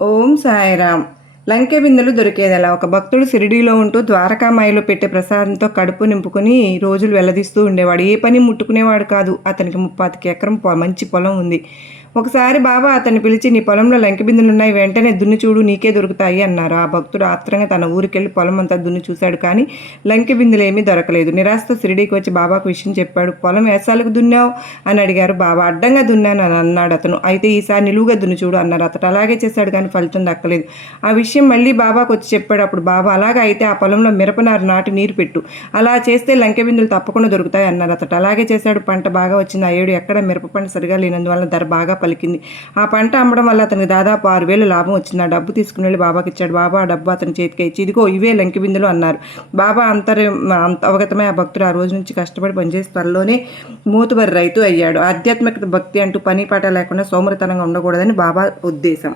ఓం సాయిరామ్. లంకె బిందెలు దొరికేదెలా? ఒక భక్తుడు షిరిడీలో ఉంటూ ద్వారకామాయిలో పెట్టే ప్రసాదంతో కడుపు నింపుకుని రోజులు వెళ్లదీస్తూ ఉండేవాడు. ఏ పని ముట్టుకునేవాడు కాదు. అతనికి 35 ఎకరం మంచి పొలం ఉంది. ఒకసారి బాబా అతన్ని పిలిచి, నీ పొలంలో లంకె బిందెలున్నాయి, వెంటనే దున్ని చూడు, నీకే దొరుకుతాయి అన్నారు. ఆ భక్తుడు ఆత్రంగా తన ఊరికెళ్ళి పొలం అంతా దున్ని చూశాడు, కానీ లంకె బిందెలేమీ దొరకలేదు. నిరాశతో షిరిడీకి వచ్చి బాబాకు విషయం చెప్పాడు. పొలం ఎసాలకు దున్నావు అని అడిగారు బాబా. అడ్డంగా దున్నాను అని అన్నాడు అతను. అయితే ఈసారి నిలువుగా దున్ని చూడు అన్నారు. అతడు అలాగే చేశాడు, కానీ ఫలితం దక్కలేదు. ఆ విషయం మళ్ళీ బాబాకు వచ్చి చెప్పాడు. అప్పుడు బాబా, అలాగా అయితే ఆ పొలంలో మిరపనారు నాటి నీరు పెట్టు, అలా చేస్తే లంకె బిందెలు తప్పకుండా దొరుకుతాయి అన్నారు. అతడు అలాగే చేశాడు. పంట బాగా వచ్చింది. ఆ ఏడు ఎక్కడ మిరప పంట సరిగా లేనందువల్ల ధర బాగా పలికింది. ఆ పంట అమ్మడం వల్ల అతనికి దాదాపు 6,000 లాభం వచ్చింది. ఆ డబ్బు తీసుకుని వెళ్ళి బాబాకి ఇచ్చాడు. బాబా ఆ డబ్బు అతని చేతికి ఇచ్చి, ఇదిగో ఇవే లంకె బిందెలు అన్నారు. బాబా అవగతమై ఆ భక్తుడు ఆ రోజు నుంచి కష్టపడి పనిచేసి త్వరలోనే మూతుబరి రైతు అయ్యాడు. ఆధ్యాత్మిక భక్తి అంటూ పని పాట లేకుండా సోమరితనంగా ఉండకూడదని బాబా ఉద్దేశం.